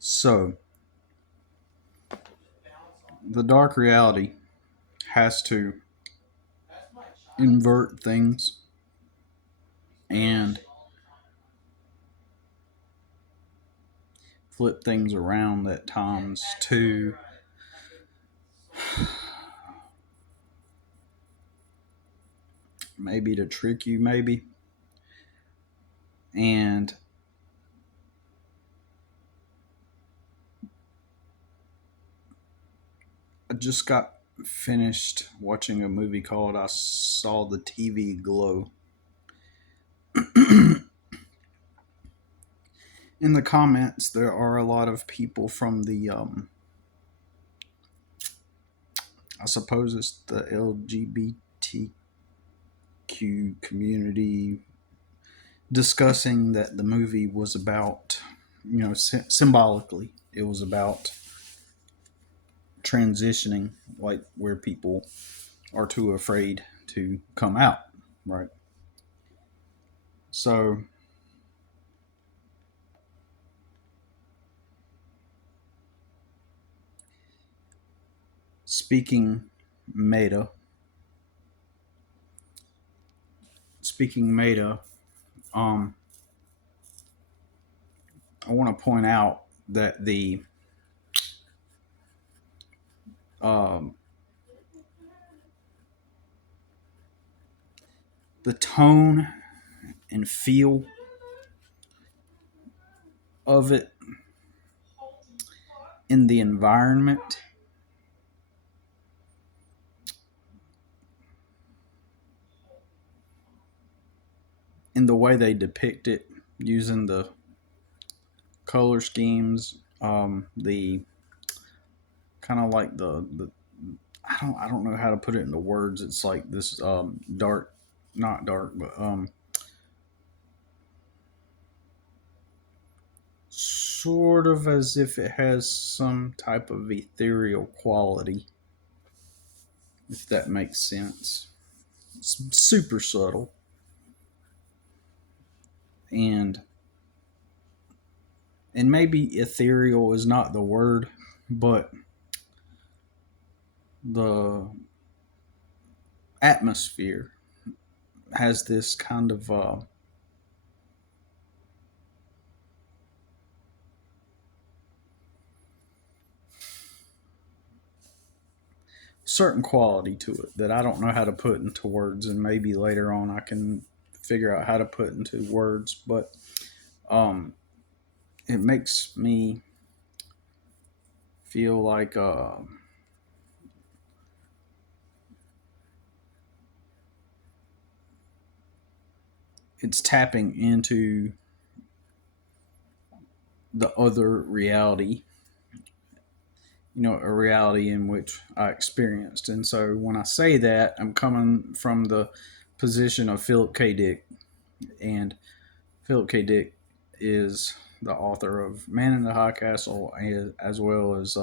So, the dark reality has to invert things and flip things around at times to maybe to trick you, maybe. And I just got finished watching a movie called I Saw the TV Glow. In the comments, there are a lot of people from the, I suppose it's the LGBTQ community discussing that the movie was about, symbolically, it was about transitioning, like where people are too afraid to come out, right? So, speaking meta, speaking meta, um, I want to point out that um, the tone and feel of it in the environment, in the way they depict it, using the color schemes, the kind of like the I don't know how to put it into words. It's like this dark, not dark, but sort of as if it has some type of ethereal quality, if that makes sense. It's super subtle, and maybe ethereal is not the word, but the atmosphere has this kind of certain quality to it that I don't know how to put into words, and maybe later on I can figure out how to put into words. But um, it makes me feel like it's tapping into the other reality, a reality in which I experienced. And so when I say that, I'm coming from the position of Philip K. Dick. And Philip K. Dick is the author of Man in the High Castle, as well as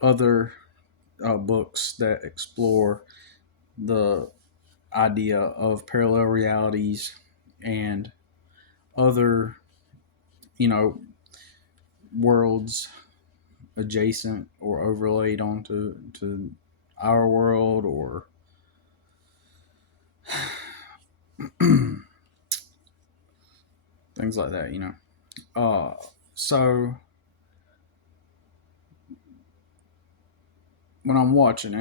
other books that explore the idea of parallel realities and other, you know, worlds adjacent or overlaid onto our world, or things like that. So when I'm watching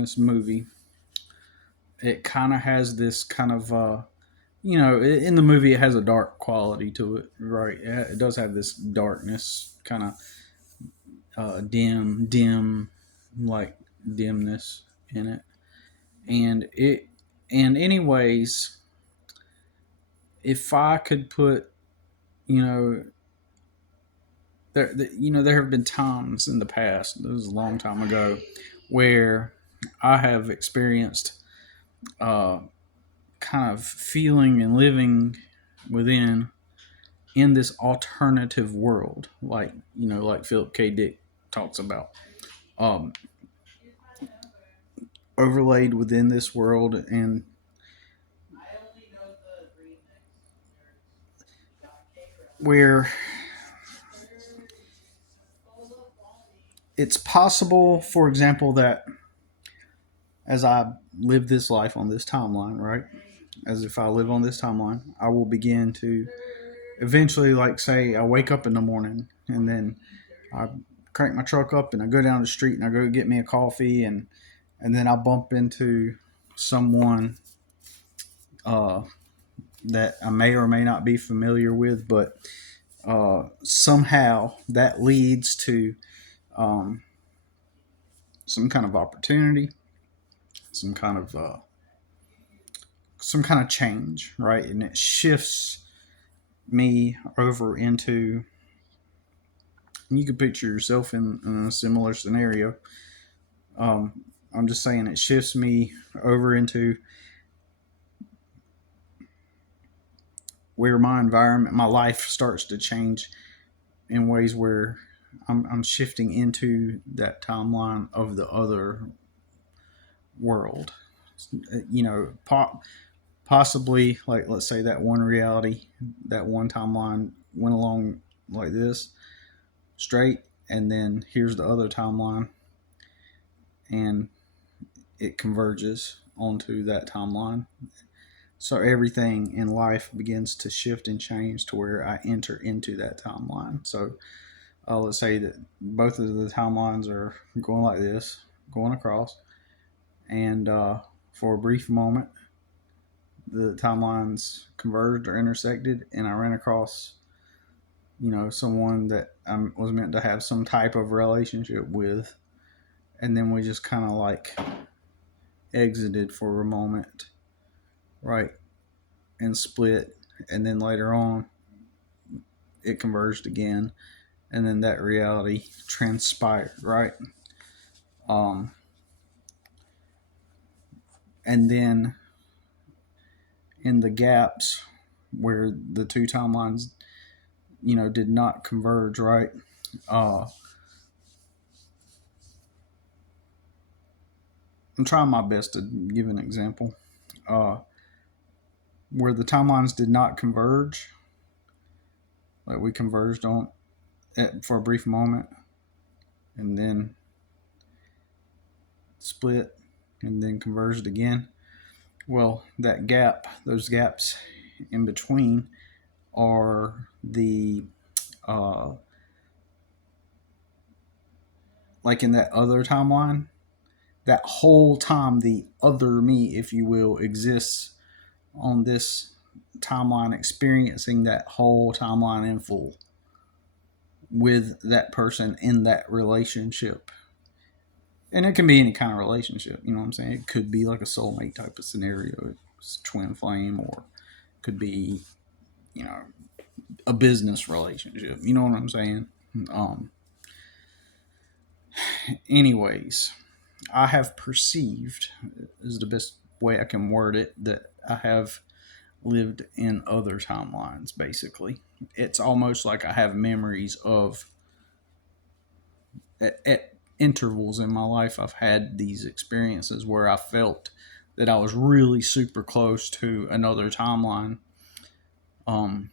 this movie, it kind of has this kind of in the movie it has a dark quality to it, right? It does have this darkness, kind of dim, like dimness in it, and anyways, if I could put, you know, there have been times in the past. This was a long time ago, where I have experienced uh, kind of feeling and living within in this alternative world, like like Philip K. Dick talks about, um, overlaid within this world, and where it's possible, for example, that as I live this life on this timeline, right? As if I live on this timeline, I will begin to eventually, like, say, I wake up in the morning and then I crank my truck up and I go down the street and I go get me a coffee, and then I bump into someone uh, that I may or may not be familiar with, but somehow that leads to um, some kind of opportunity, some kind of change, right? And it shifts me over into. You could picture yourself in a similar scenario. I'm just saying it shifts me over into where my environment, my life starts to change in ways where I'm shifting into that timeline of the other world. You know, possibly, like, let's say that one reality, that one timeline went along like this straight, and then here's the other timeline, and it converges onto that timeline. So everything in life begins to shift and change to where I enter into that timeline. So let's say that both of the timelines are going like this, going across, and for a brief moment, the timelines converged or intersected, and I ran across, someone that I was meant to have some type of relationship with, and then we just kind of like exited for a moment, right, and split, and then later on it converged again, and then that reality transpired, right? Um, and then in the gaps where the two timelines, did not converge, right? Uh, I'm trying my best to give an example. Uh, where the timelines did not converge, like we converged on it for a brief moment, and then split, and then converged again. Well, that gap, those gaps in between, are the like in that other timeline. That whole time, the other me, if you will, exists on this timeline, experiencing that whole timeline in full with that person in that relationship. And it can be any kind of relationship, you know what I'm saying? It could be like a soulmate type of scenario, it's twin flame, or it could be, a business relationship, you know what I'm saying? Um, Anyways, I have perceived, is the best way I can word it, that I have lived in other timelines, basically. It's almost like I have memories of, at intervals in my life, I've had these experiences where I felt that I was really super close to another timeline, um,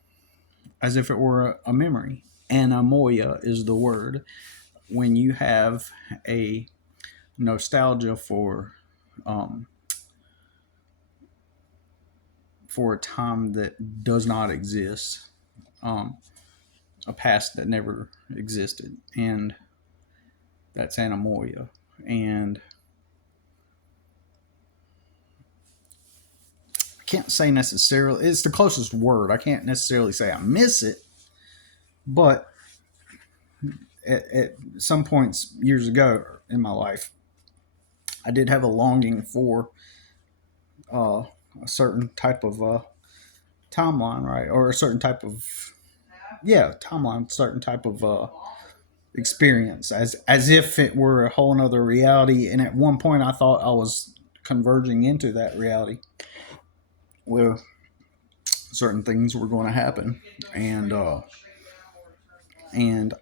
as if it were a memory. Anamoya is the word. When you have a nostalgia um, for a time that does not exist, um, a past that never existed, and that's anamoya. And I can't say necessarily, it's the closest word. I can't necessarily say I miss it, but at some points years ago in my life, I did have a longing for uh, a certain type of timeline, right? Or a certain type of, yeah, timeline, certain type of experience, as if it were a whole nother reality. And at one point, I thought I was converging into that reality where certain things were going to happen, and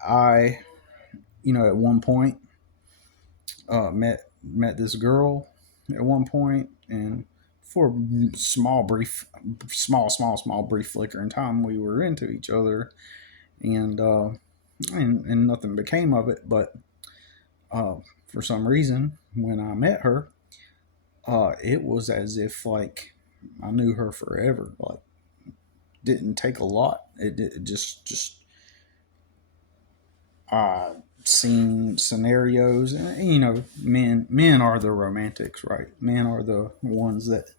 I, at one point, met this girl at one point, and for a small brief flicker in time, we were into each other, and and nothing became of it. But uh, for some reason, when I met her, it was as if like I knew her forever. Like, didn't take a lot. It just uh, seen scenarios, and men are the romantics, right? Men are the ones that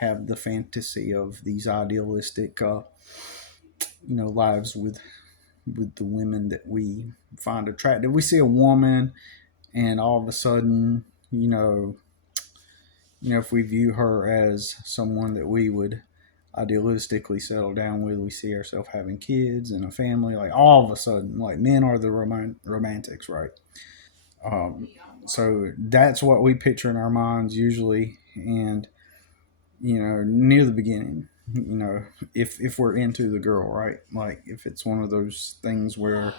have the fantasy of these idealistic, lives with the women that we find attractive. We see a woman, and all of a sudden, if we view her as someone that we would idealistically settle down with, we see ourselves having kids and a family. Like, all of a sudden, like, men are the romantics, right? Um, so that's what we picture in our minds usually, and near the beginning, if we're into the girl, right? Like, if it's one of those things where,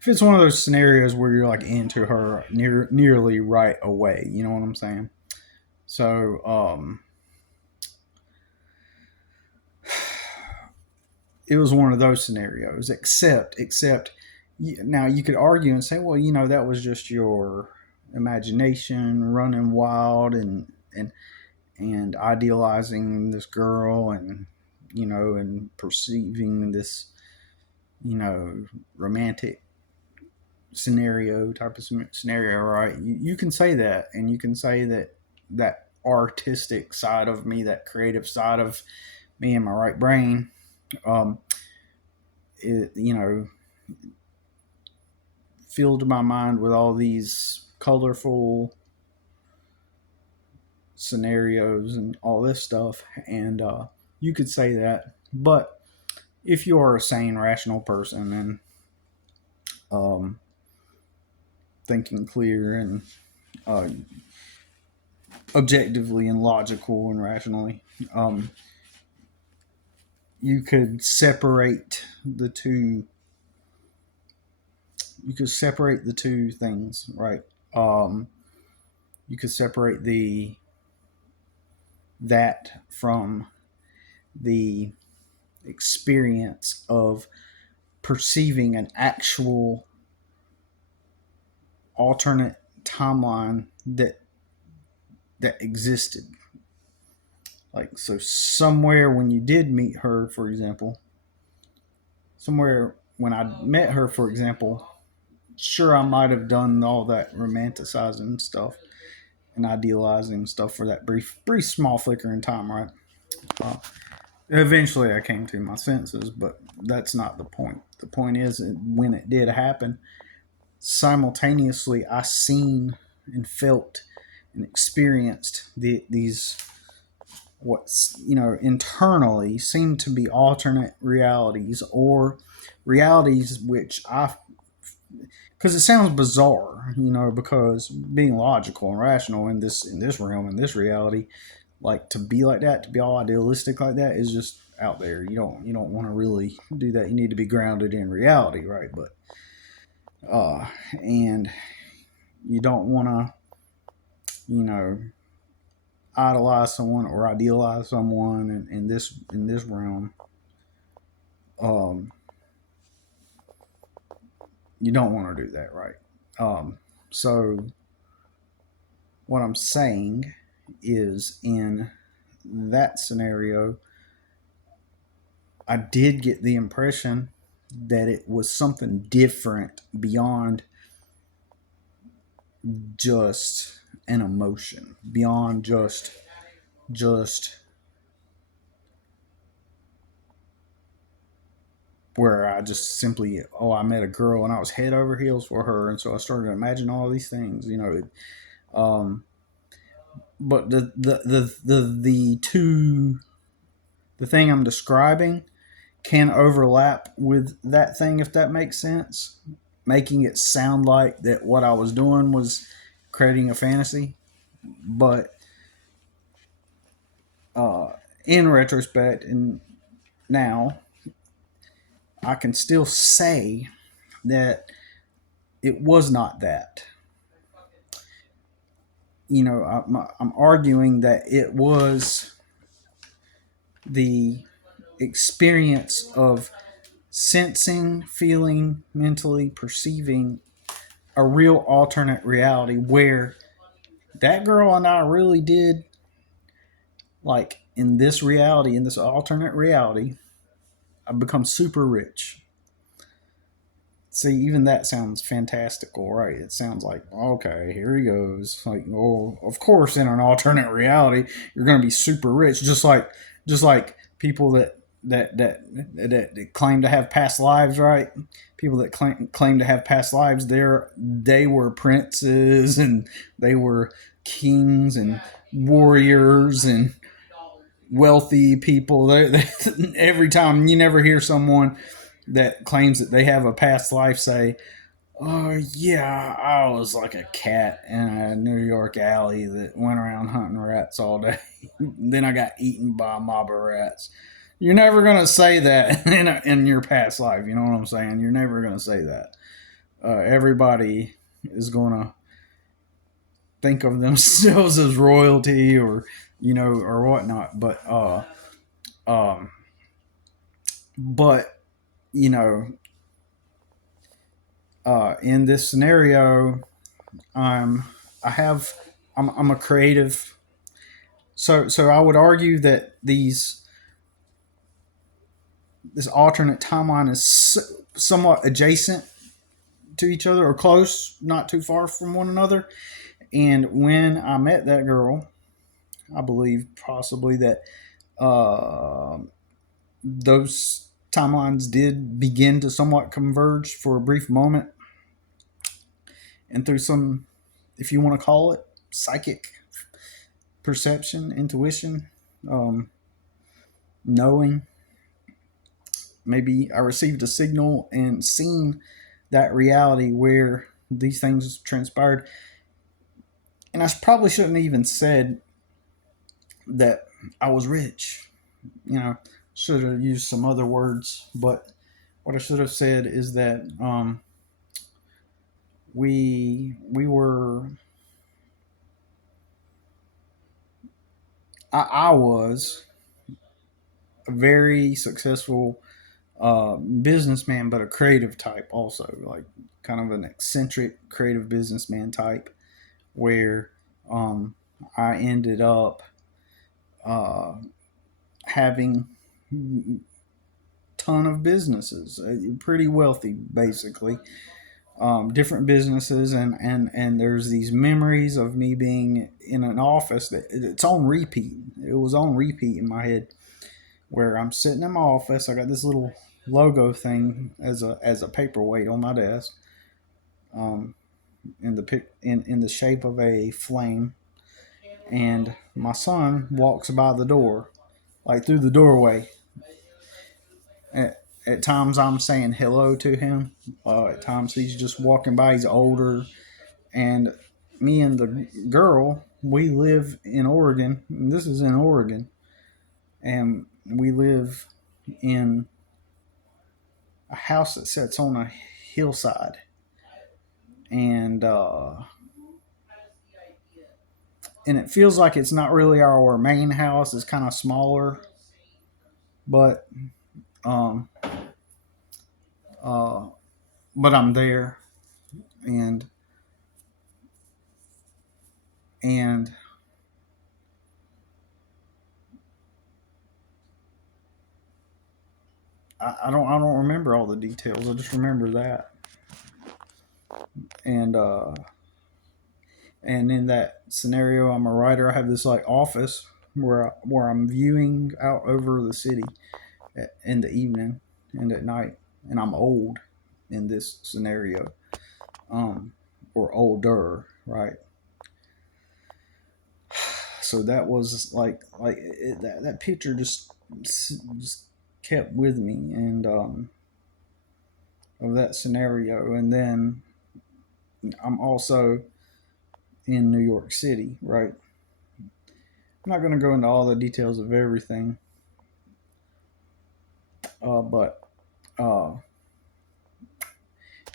if it's one of those scenarios where you're like into her nearly right away, you know what I'm saying? So, it was one of those scenarios. Except, now you could argue and say, well, that was just your imagination running wild, and idealizing this girl, and perceiving this, romantic scenario type of scenario, right? You can say that, and you can say that artistic side of me, that creative side of me in my right brain, um, it, filled my mind with all these colorful scenarios and all this stuff, and you could say that. But if you are a sane, rational person, and um, thinking clear, and uh, objectively and logical and rationally, um, you could separate the two. You could separate the two things, right? Um, you could separate that from the experience of perceiving an actual alternate timeline that existed. Like, so somewhere when you did meet her, for example, somewhere when I met her, for example, sure, I might have done all that romanticizing stuff and idealizing stuff for that brief small flicker in time, right? uh, Eventually I came to my senses, but that's not the point. The point is that when it did happen, simultaneously I seen and felt and experienced these, what, internally seem to be alternate realities, or realities which I, because it sounds bizarre, because being logical and rational in this realm, in this reality, like, to be like that, to be all idealistic like that, is just out there. You don't want to really do that. You need to be grounded in reality, right? But and you don't want to, you know idolize someone or idealize someone in this realm. um you don't want to do that, right? So what I'm saying is, in that scenario, I did get the impression that it was something different beyond just an emotion, beyond just where I just simply, oh, I met a girl and I was head over heels for her, and so I started to imagine all these things, um, but the thing I'm describing can overlap with that thing, if that makes sense, making it sound like that what I was doing was creating a fantasy. But uh, in retrospect, and now, I can still say that it was not that. I'm arguing that it was the experience of sensing, feeling, mentally perceiving a real alternate reality where that girl and I really did, like, in this reality, in this alternate reality, I become super rich. See, even that sounds fantastical, right? It sounds like, okay, here he goes. Like, oh, of course, in an alternate reality, you're going to be super rich, just like people that claim to have past lives, right? People that claim to have past lives, they were princes and they were kings and warriors and wealthy people. Every time you never hear someone that claims that they have a past life say, "Oh yeah, I was like a cat in a New York alley that went around hunting rats all day. Then I got eaten by a mob of rats." You're never gonna say that in your past life. You know what I'm saying? You're never gonna say that. Everybody is gonna think of themselves as royalty, or or whatnot. Um, but you know, in this scenario, I'm I have I'm a creative. So I would argue that this alternate timeline is somewhat adjacent to each other, or close, not too far from one another. And when I met that girl, I believe possibly that uh, those timelines did begin to somewhat converge for a brief moment, and through some, if you want to call it, psychic perception, intuition, um, knowing, maybe I received a signal and seen that reality where these things transpired. And I probably shouldn't have even said that I was rich. Should have used some other words. But what I should have said is that we were. I was a very successful businessman, but a creative type also, like kind of an eccentric creative businessman type, where um, I ended up uh, having ton of businesses, pretty wealthy, basically, different businesses, and there's these memories of me being in an office that it's on repeat. It was on repeat in my head, where I'm sitting in my office. I got this little logo thing as a paperweight on my desk, um, in the shape of a flame, and my son walks by the door, like through the doorway. At times I'm saying hello to him. At times he's just walking by. He's older, and me and the girl, we live in Oregon. And this is in Oregon, and we live in a house that sits on a hillside, and it feels like it's not really our main house. It's kind of smaller, but um, uh, but I'm there, and and I don't remember all the details. I just remember that, and and in that scenario, I'm a writer. I have this like office where I'm viewing out over the city in the evening and at night, and I'm old in this scenario, um, or older, right? So that was that picture just kept with me, and of that scenario. And then I'm also in New York City, right? I'm not going to go into all the details of everything, but uh,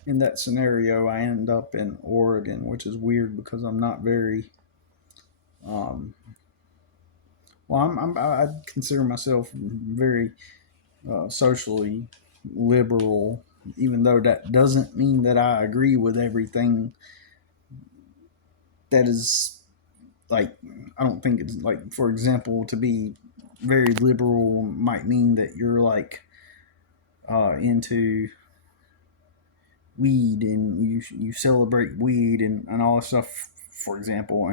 in that scenario, I end up in Oregon, which is weird because I'm not very um, well. I consider myself very socially liberal, even though that doesn't mean that I agree with everything that is like, I don't think it's like, for example, to be very liberal might mean that you're like into weed and you celebrate weed and all this stuff, for example.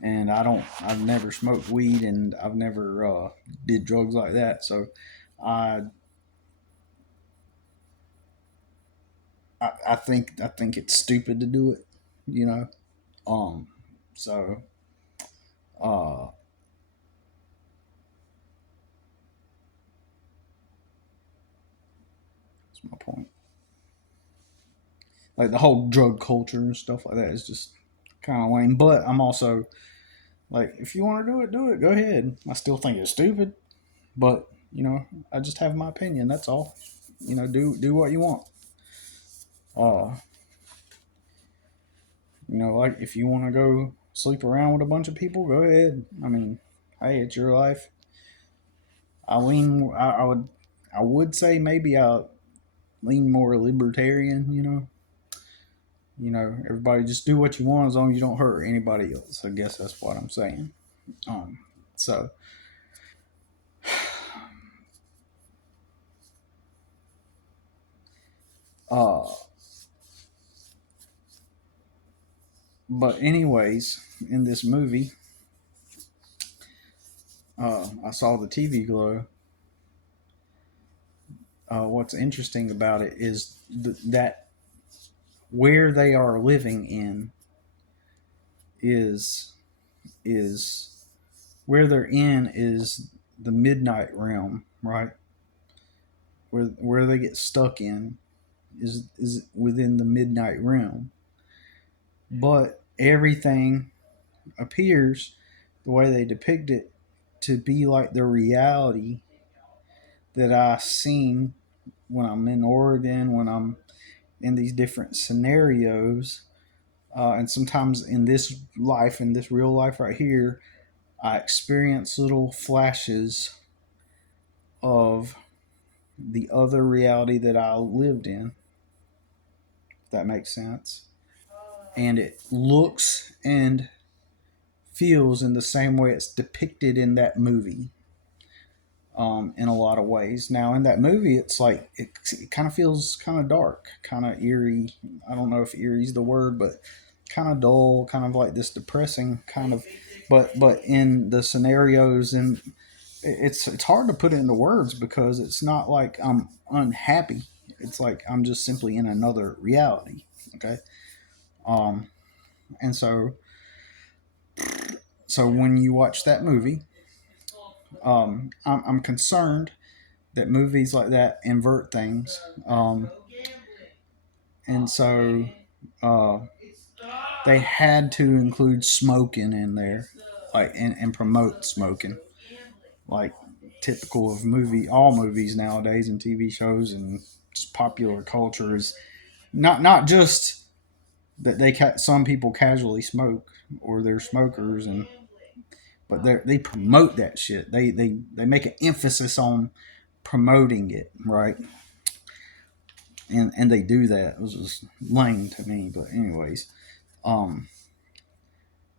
And I've never smoked weed and I've never did drugs like that. So I, I think it's stupid to do it, you know. Um, so uh, that's my point. Like the whole drug culture and stuff like that is just kind of lame. But I'm also like, if you want to do it, do it. Go ahead. I still think it's stupid, but I just have my opinion. That's all. Do what you want. Uh, like if you want to go sleep around with a bunch of people, go ahead. I mean, hey, it's your life. I lean. I would say maybe I lean more libertarian. Everybody just do what you want as long as you don't hurt anybody else. I guess that's what I'm saying. Um, so, uh, but anyways, in this movie, I saw the TV glow. What's interesting about it is that where they are living in is is where they're in is the midnight realm, right? Where they get stuck in is within the midnight realm, but everything appears the way they depict it to be like the reality that I seen when I'm in Oregon, when I'm in these different scenarios, and sometimes in this real life right here, I experience little flashes of the other reality that I lived in. If that makes sense, and it looks and feels in the same way it's depicted in that movie. In a lot of ways. Now, in that movie, it's like it kind of feels kind of dark, kind of eerie. I don't know if eerie is the word, but kind of dull, kind of like this depressing kind of. But in the scenarios, and it's hard to put it into words because it's not like I'm unhappy. It's like I'm just simply in another reality. Okay. Um, and so when you watch that movie, I'm concerned that movies like that invert things. And so uh, they had to include smoking in there, like and promote smoking, like typical of all movies nowadays and TV shows and just popular culture is not just that some people casually smoke or they're smokers but they promote that shit. They make an emphasis on promoting it, right? And they do that. It was just lame to me. But anyways, um,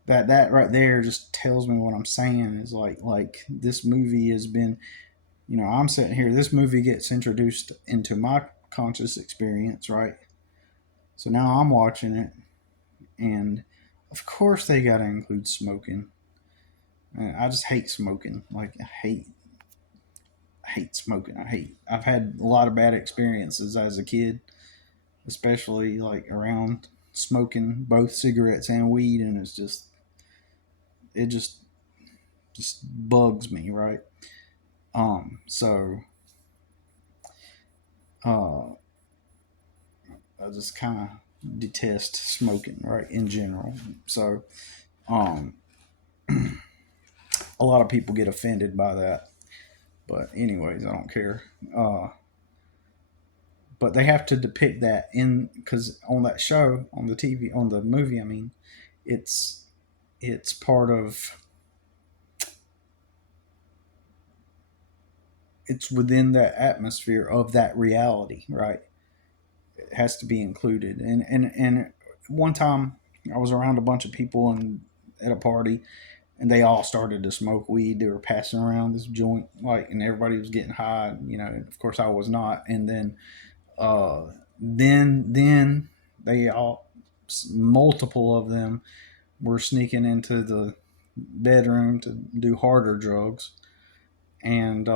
that right there just tells me what I'm saying is like this movie has been. I'm sitting here. This movie gets introduced into my conscious experience, right? So now I'm watching it, and of course they got to include smoking. I just hate smoking. Like I hate smoking. I've had a lot of bad experiences as a kid, especially like around smoking both cigarettes and weed, and it just bugs me, right? So uh, I just kind of detest smoking, right, in general. So um, a lot of people get offended by that, but anyways, I don't care. But they have to depict that in because on that show, on the TV, on the movie, I mean, it's it's part of it's within that atmosphere of that reality, right? has to be included. And one time I was around a bunch of people and at a party, and they all started to smoke weed. They were passing around this joint, like, and everybody was getting high. You know, and of course I was not. And uh, then they all, multiple of them, were sneaking into the bedroom to do harder drugs. And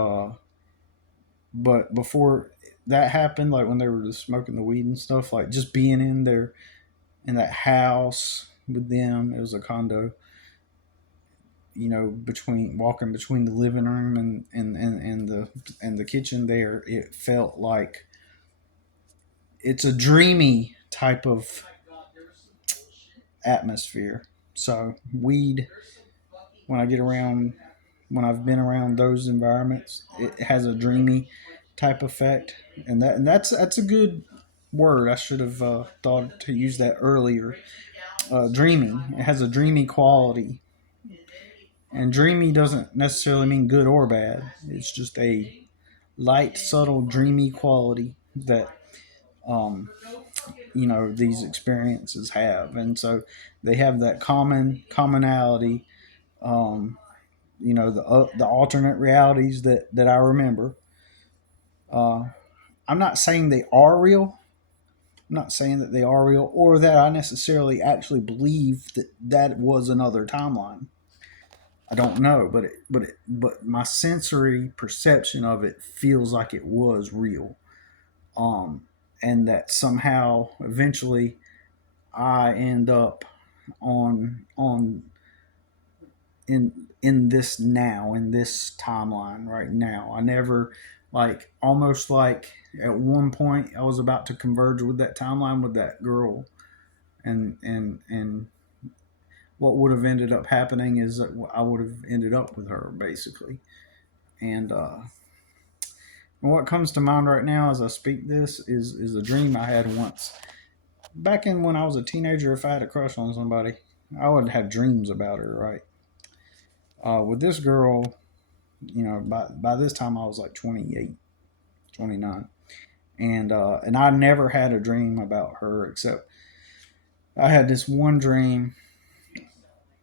but before that happened, like when they were just smoking the weed and stuff, like just being in there in that house with them, it was a condo, you know, between walking between the living room and the kitchen there, it felt like it's a dreamy type of atmosphere. So weed, when I get around, when I've been around those environments, it has a dreamy type effect, and that's a good word. I should have thought to use that earlier. Dreamy. It has a dreamy quality, and dreamy doesn't necessarily mean good or bad. It's just a light, subtle, dreamy quality that um, you know these experiences have, and so they have that commonality. Um, you know the alternate realities that I remember. Uh, I'm not saying they are real. I'm not saying that they are real or that I necessarily actually believe that that was another timeline. I don't know, but my sensory perception of it feels like it was real. Um, and that somehow eventually I end up on in this now, in this timeline right now. I never, like, almost like at one point I was about to converge with that timeline with that girl, and what would have ended up happening is that I would have ended up with her basically. And what comes to mind right now as I speak this is a dream I had once back in when I was a teenager. If I had a crush on somebody, I would have dreams about her, right? With this girl, you know, by this time I was like 28, 29, and I never had a dream about her except I had this one dream.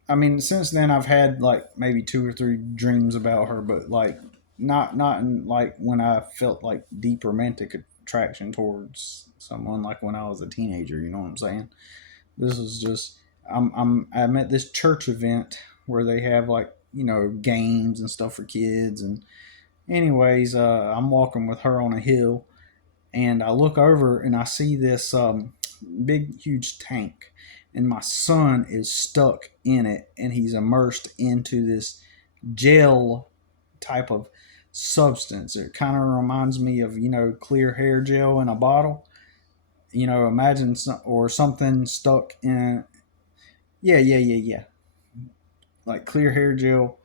I mean, since then I've had like maybe two or three dreams about her, but like not in like when I felt like deep romantic attraction towards someone, like when I was a teenager. You know what I'm saying? This is just I'm at this church event where they have, like, you know, games and stuff for kids. And anyways, I'm walking with her on a hill, and I look over and I see this big, huge tank, and my son is stuck in it, and he's immersed into this gel type of substance. It kind of reminds me of, you know, clear hair gel in a bottle. You know, imagine or something stuck in. Yeah. Like clear hair gel,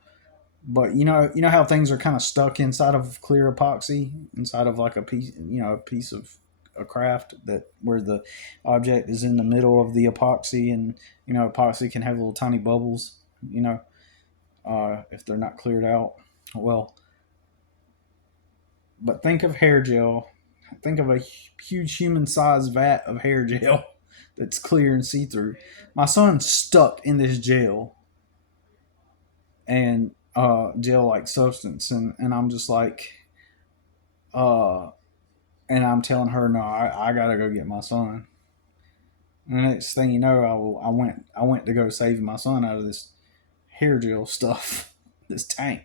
but you know how things are kind of stuck inside of clear epoxy, inside of like a piece, you know, a piece of a craft, that where the object is in the middle of the epoxy, and you know epoxy can have little tiny bubbles, you know, if they're not cleared out. Well, but think of hair gel. Think of a huge human-sized vat of hair gel that's clear and see-through. My son's stuck in this gel, and gel like substance, and I'm just like, uh and I'm telling her, no, I gotta go get my son. And the next thing you know, I went to go save my son out of this hair gel stuff, this tank,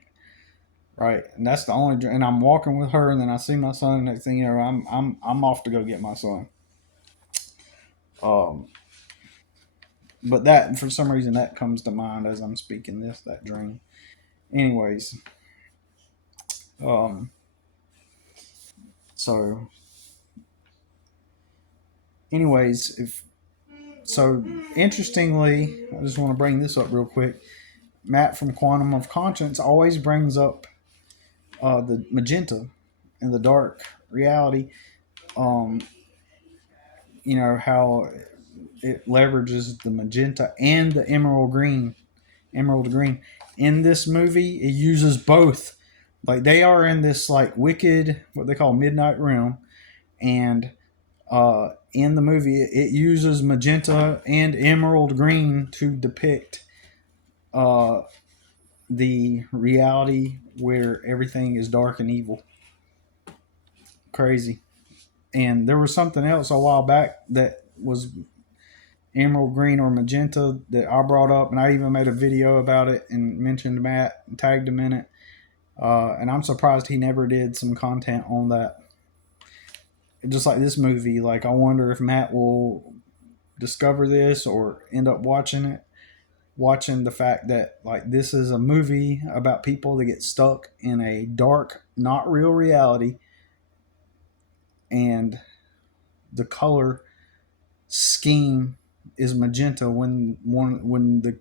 right? And that's the only. And I'm walking with her, and then I see my son. Next thing you know, I'm off to go get my son. Um, but that, for some reason, that comes to mind as I'm speaking this, that dream. Anyways, um, so anyways, if so, interestingly, I just want to bring this up real quick. Matt from Quantum of Conscience always brings up the magenta and the dark reality. Um, you know how it leverages the magenta and the emerald green. In this movie, it uses both. Like they are in this like wicked, what they call midnight realm, and In the movie, it uses magenta and emerald green to depict uh, the reality where everything is dark and evil. Crazy. And there was something else a while back that was emerald green or magenta that I brought up, and I even made a video about it and mentioned Matt and tagged him in it. And I'm surprised he never did some content on that. Just like this movie, like I wonder if Matt will discover this or end up watching it, watching the fact that like this is a movie about people that get stuck in a dark, not real reality, and the color scheme is magenta when the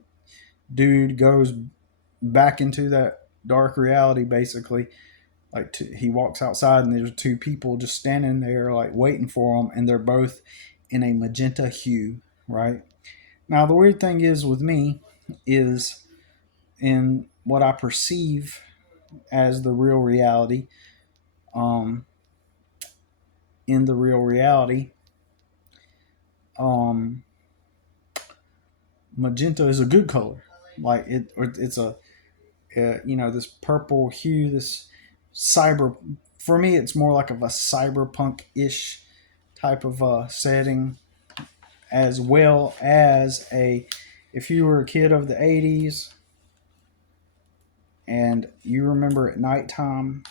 dude goes back into that dark reality. Basically, like he walks outside and there's two people just standing there like waiting for him, and they're both in a magenta hue, right? Now the weird thing is with me is in what I perceive as the real reality. um in the real reality, um magenta is a good color. Like it's a this purple hue, this cyber. For me, it's more like of a cyberpunk ish type of setting, as well as a. If you were a kid of the '80s and you remember at nighttime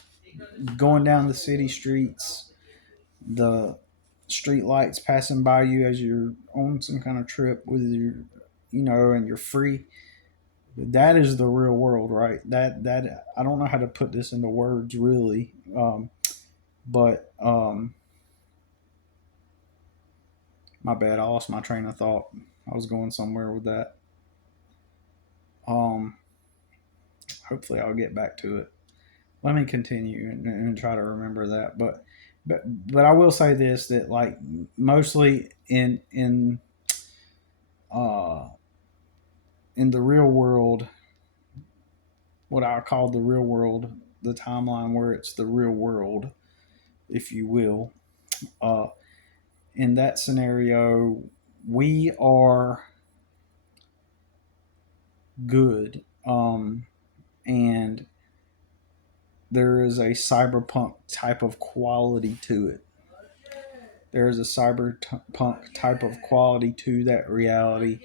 going down the city streets, the street lights passing by you as you're on some kind of trip with your, and you're free. That is the real world, right? That I don't know how to put this into words really, but my bad. I lost my train of thought. I was going somewhere with that. Um, Hopefully, I'll get back to it. Let me continue and try to remember that. But I will say this, that like mostly uh in the real world, what I call the real world, the timeline where it's the real world, if you will. Uh, in that scenario, we are good, and there is a cyberpunk type of quality to it. There is a cyberpunk type of quality to that reality.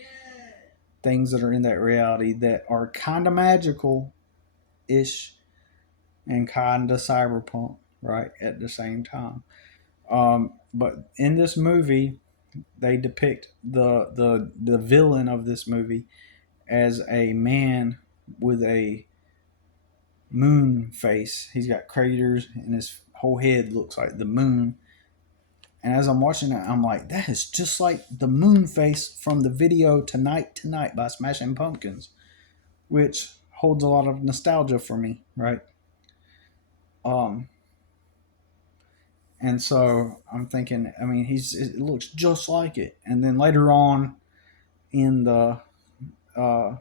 Things that are in that reality that are kind of magical ish and kind of cyberpunk, right? At the same time. But in this movie, they depict the villain of this movie as a man with a moon face. He's got craters, and his whole head looks like the moon. And as I'm watching it, I'm like, that is just like the moon face from the video Tonight by Smashing Pumpkins, which holds a lot of nostalgia for me, right? Um, and so I'm thinking, I mean, it looks just like it. And then later on in the uh,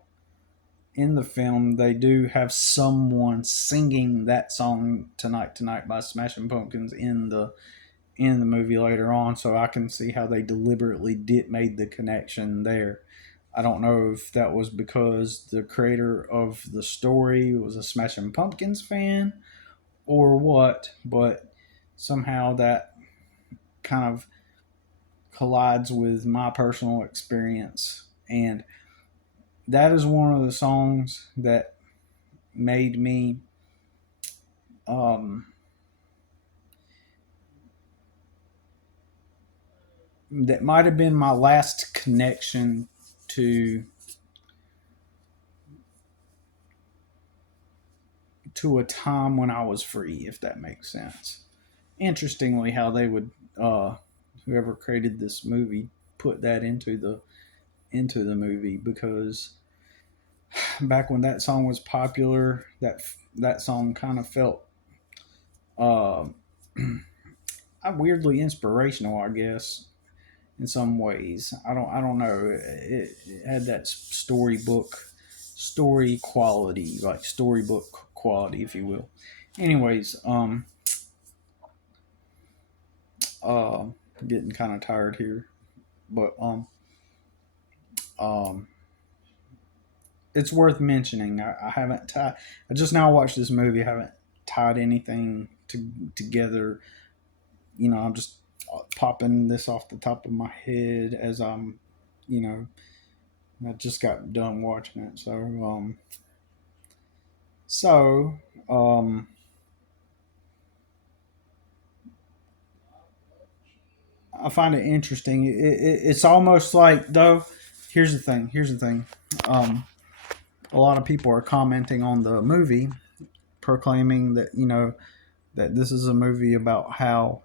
in the film, they do have someone singing that song Tonight by Smashing Pumpkins in the movie later on, so I can see how they deliberately did made the connection there. I don't know if that was because the creator of the story was a Smashing Pumpkins fan or what, but somehow that kind of collides with my personal experience. And that is one of the songs that made me um, that might have been my last connection to a time when I was free, if that makes sense. Interestingly, how they would whoever created this movie put that into the movie, because back when that song was popular, that song kind of felt uh, weirdly inspirational, I guess, in some ways. I don't know. It had that story quality, like storybook quality, if you will. Anyways, uh, getting kind of tired here, but um, it's worth mentioning. I haven't tied. I just now watched this movie. I haven't tied anything together. I'm just popping this off the top of my head as I'm, you know, I just got done watching it. So um, I find it interesting. It's almost like though. Here's the thing. Here's the thing. Um, a lot of people are commenting on the movie, proclaiming that that this is a movie about how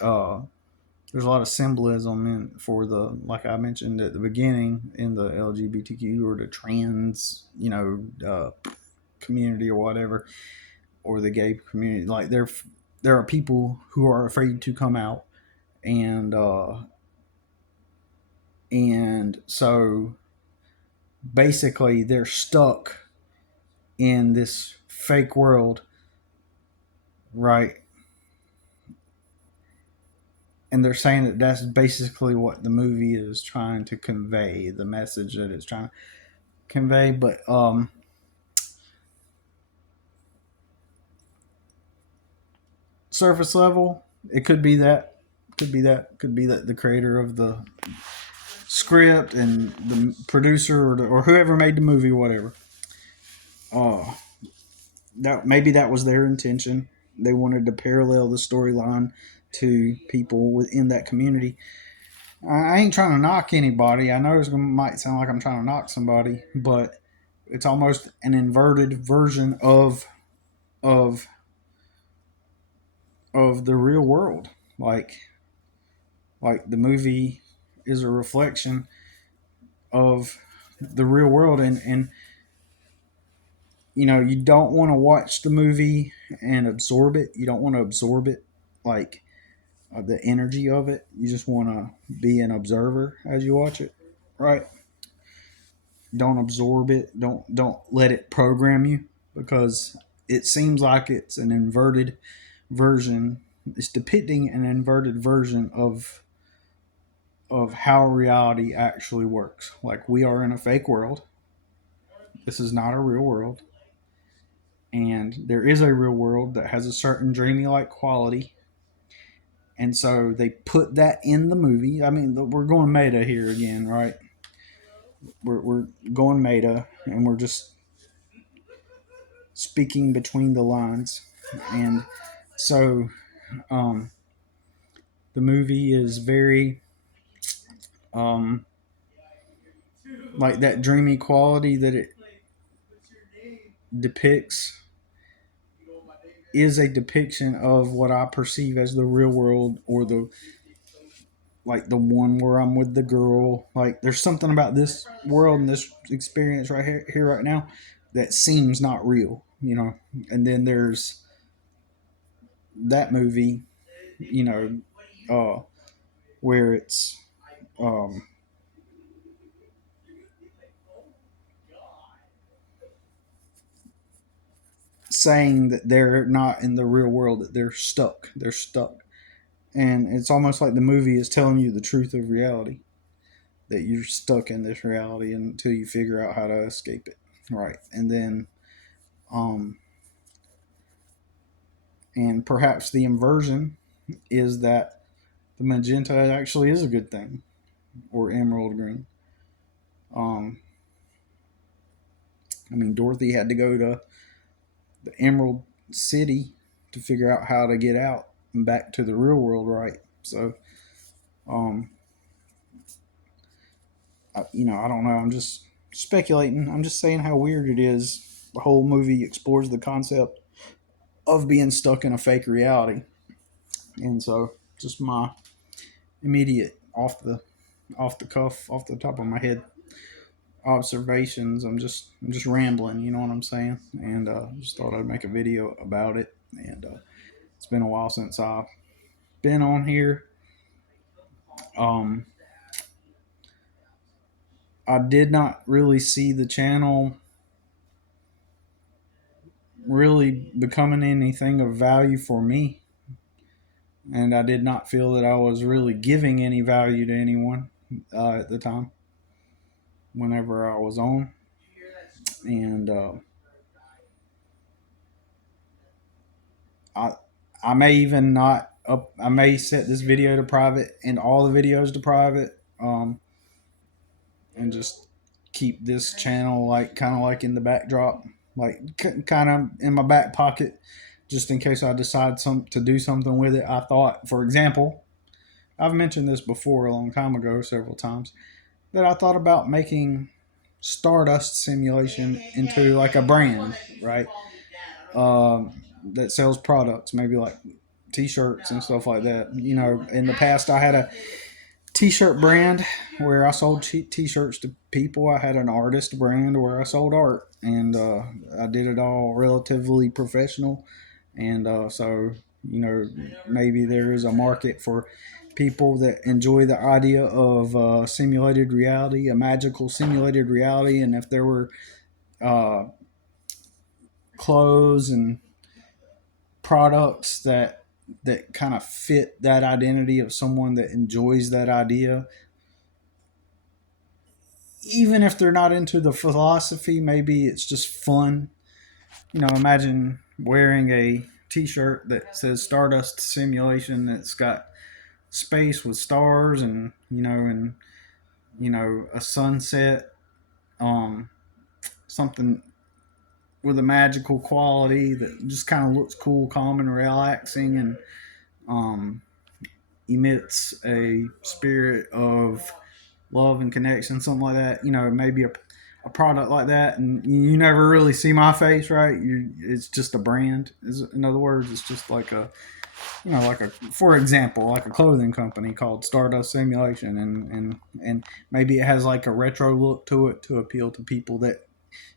uh, there's a lot of symbolism in for the like I mentioned at the beginning in the LGBTQ or the trans community or whatever, or the gay community. Like there are people who are afraid to come out, and so basically they're stuck in this fake world, right? And they're saying that that's basically what the movie is trying to convey, the message that it's trying to convey. But surface level, it could be that, could be that the creator of the script and the producer or whoever made the movie, whatever. Uh, that maybe that was their intention. They wanted to parallel the storyline to people within that community. I ain't trying to knock anybody. I know it might sound like I'm trying to knock somebody, but it's almost an inverted version of of the real world. Like the movie is a reflection of the real world, and you don't want to watch the movie and absorb it. You don't want to absorb it like the energy of it. You just want to be an observer as you watch it, right? Don't absorb it. Don't let it program you, because it seems like it's an inverted version. It's depicting an inverted version of how reality actually works. Like we are in a fake world. This is not a real world. And there is a real world that has a certain dreamy like quality. And so they put that in the movie. I mean, we're going meta here again, right? We're going meta, and we're just speaking between the lines. And so um, the movie is very um, like that dreamy quality that it depicts is a depiction of what I perceive as the real world, or the like the one where I'm with the girl. Like there's something about this world and this experience right here right now that seems not real, And then there's that movie, you know, uh, where it's um, saying that they're not in the real world, that they're stuck. They're stuck. And it's almost like the movie is telling you the truth of reality, that you're stuck in this reality until you figure out how to escape it. Right. And then, um, and perhaps the inversion is that the magenta actually is a good thing, or emerald green. Um, I mean, Dorothy had to go to the Emerald City to figure out how to get out and back to the real world, right? So, um, I don't know. I'm just speculating. I'm just saying how weird it is. The whole movie explores the concept of being stuck in a fake reality, and so just my immediate off the cuff, off the top of my head observations. I'm just rambling. You know what I'm saying? And just thought I'd make a video about it. And it's been a while since I've been on here. Um, I did not really see the channel really becoming anything of value for me. and I did not feel that I was really giving any value to anyone at the time whenever I was on. And I I may even not up. I may set this video to private and all the videos to private, and just keep this channel like kind of like in the backdrop, like kind of in my back pocket, just in case I decide to do something with it. I thought, for example, I've mentioned this before a long time ago, several times, that I thought about making Stardust Simulation into like a brand, right? That sells products, maybe like t-shirts and stuff like that. You know, in the past I had a t-shirt brand where I sold t-shirts to people. I had an artist brand where I sold art, and I did it all relatively professional. And so, you know, maybe there is a market for people that enjoy the idea of simulated reality, a magical simulated reality. And if there were uh, clothes and products that kind of fit that identity of someone that enjoys that idea, even if they're not into the philosophy, maybe it's just fun. You know, imagine wearing a t-shirt that says Stardust Simulation, that's got space with stars and a sunset, um something with a magical quality that just kind of looks cool, calm, and relaxing, and um, emits a spirit of love and connection, something like that. You know, maybe a product like that, and you never really see my face, right? It's just a brand. In other words, it's just like a, like a, for example, like a clothing company called Stardust Simulation, and maybe it has like a retro look to it to appeal to people that,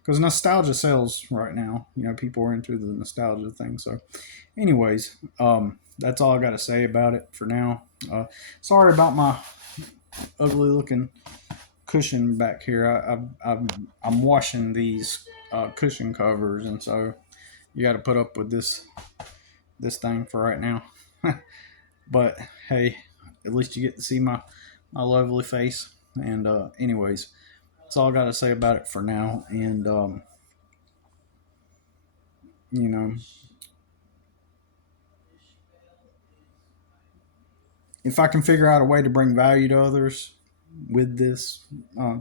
because nostalgia sells right now. You know, people are into the nostalgia thing. So, anyways, that's all I got to say about it for now. Sorry about my ugly looking cushion back here. I'm washing these cushion covers, and so you got to put up with this thing for right now. But hey, at least you get to see my lovely face. And anyways, that's all I got to say about it for now. And you know, if I can figure out a way to bring value to others with this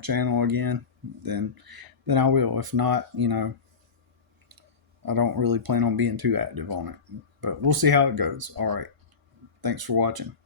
channel again, then I will. If not, I don't really plan on being too active on it. But we'll see how it goes. All right. Thanks for watching.